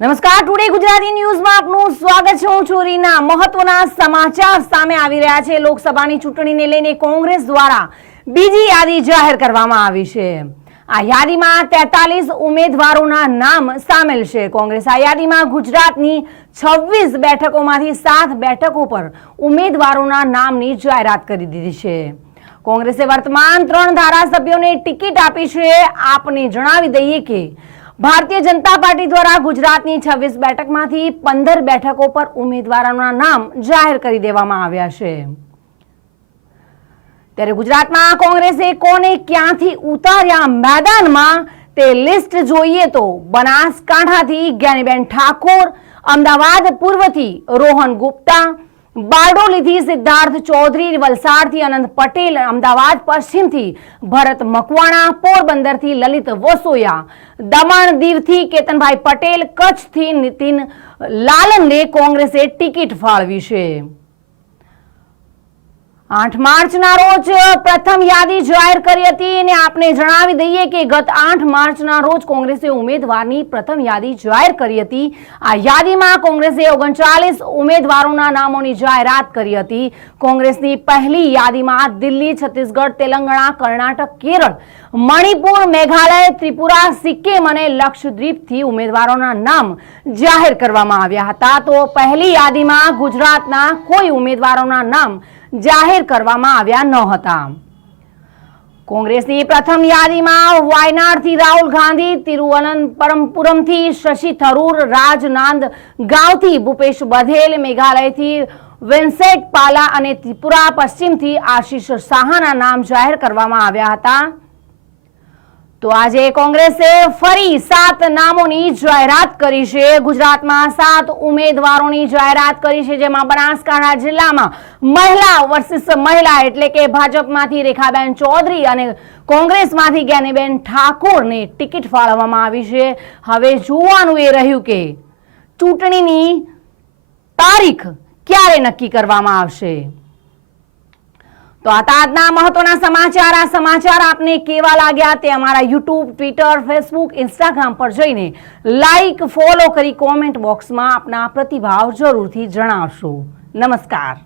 નમસ્કાર, ટુડે ગુજરાતી ન્યૂઝમાં આપનું સ્વાગત છે। હું છું રીના। મહત્વના સમાચાર સામે આવી રહ્યા છે। લોકસભાની ચૂંટણીને લઈને કોંગ્રેસ દ્વારા બીજી યાદી જાહેર કરવામાં આવી છે। આ યાદીમાં 43 ઉમેદવારોના નામ સામેલ છે। કોંગ્રેસ આ યાદીમાં ગુજરાતની 26 બેઠકોમાંથી 7 બેઠકો પર ઉમેદવારોના નામની જાહેરાત કરી દીધી છે। કોંગ્રેસે વર્તમાન 3 ધારાસભ્યોને ટિકિટ આપી છે। આપને જણાવી દઈએ કે ભારતીય જનતા પાર્ટી દ્વારા ગુજરાતની 26 બેઠકમાંથી 15 બેઠકો પર ઉમેદવારોના નામ જાહેર કરી દેવામાં આવ્યા છે। ત્યારે ગુજરાતમાં કોંગ્રેસે કોને ક્યાંથી ઉતાર્યા મેદાનમાં તે લિસ્ટ જોઈએ તો બનાસકાંઠાથી જ્ઞાનીબેન ઠાકોર, અમદાવાદ પૂર્વથી રોહન ગુપ્તા, બારડોલીથી સિદ્ધાર્થ ચૌધરી, વલસાડથી અનંત પટેલ, અમદાવાદ પશ્ચિમથી ભરત મકવાણા, પોરબંદરથી લલિત વસોયા, દમણ દીવથી કેતનભાઈ પટેલ, કચ્છથી નીતિન લાલનને કોંગ્રેસે ટિકિટ ફાળવી છે। 8 માર્ચના રોજ પ્રથમ યાદી જાહેર કરી હતી અને આપને જણાવી દઈએ કે ગત 8 માર્ચના રોજ કોંગ્રેસે ઉમેદવારની પ્રથમ યાદી જાહેર કરી હતી। આ યાદીમાં કોંગ્રેસે 39 ઉમેદવારોના નામોની જાહેરાત કરી હતી। કોંગ્રેસની પહેલી યાદીમાં દિલ્હી, છત્તીસગઢ, તેલંગાણા, કર્ણાટક, કેરળ, મણિપુર, મેઘાલય, ત્રિપુરા, સિક્કિમ અને લક્ષદ્વીપથી ઉમેદવારોના નામ જાહેર કરવામાં આવ્યા હતા। તો પહેલી યાદીમાં ગુજરાતના કોઈ ઉમેદવારોના નામ જાહેર કરવામાં આવ્યા ન હતા। કોંગ્રેસની પ્રથમ યાદીમાં વાયનાડથી રાહુલ ગાંધી, તિરુવનંતપુરમથી શશી થરૂર, રાજનાંદ ગાંવથી ભૂપેશ બધેલ, મેઘાલયથી વેન્સેટ પાલા અને ત્રિપુરા પશ્ચિમથી આશીષ શાહના નામ જાહેર કરવામાં આવ્યા હતા। તો આજે કોંગ્રેસે ફરી 7 નામોની જાહેરાત કરી છે। ગુજરાતમાં 7 ઉમેદવારોની જાહેરાત કરી છે, જેમાં બનાસકાંઠા જિલ્લામાં મહિલા વર્સિસ મહિલા એટલે કે ભાજપમાંથી રેખાબેન ચૌધરી અને કોંગ્રેસમાંથી જ્ઞાનીબેન ઠાકોરને ટિકિટ ફાળવવામાં આવી છે। હવે જોવાનું એ રહ્યું કે ચૂંટણીની તારીખ ક્યારે નક્કી કરવામાં આવશે। તો આજના મહત્વના સમાચાર। આ સમાચાર આપને કેવા લાગ્યા તે અમારા યુટ્યુબ, ટ્વિટર, ફેસબુક, ઇન્સ્ટાગ્રામ પર જઈને લાઈક, ફોલો કરી કોમેન્ટ બોક્સમાં આપના પ્રતિભાવ જરૂરથી જણાવશો। નમસ્કાર।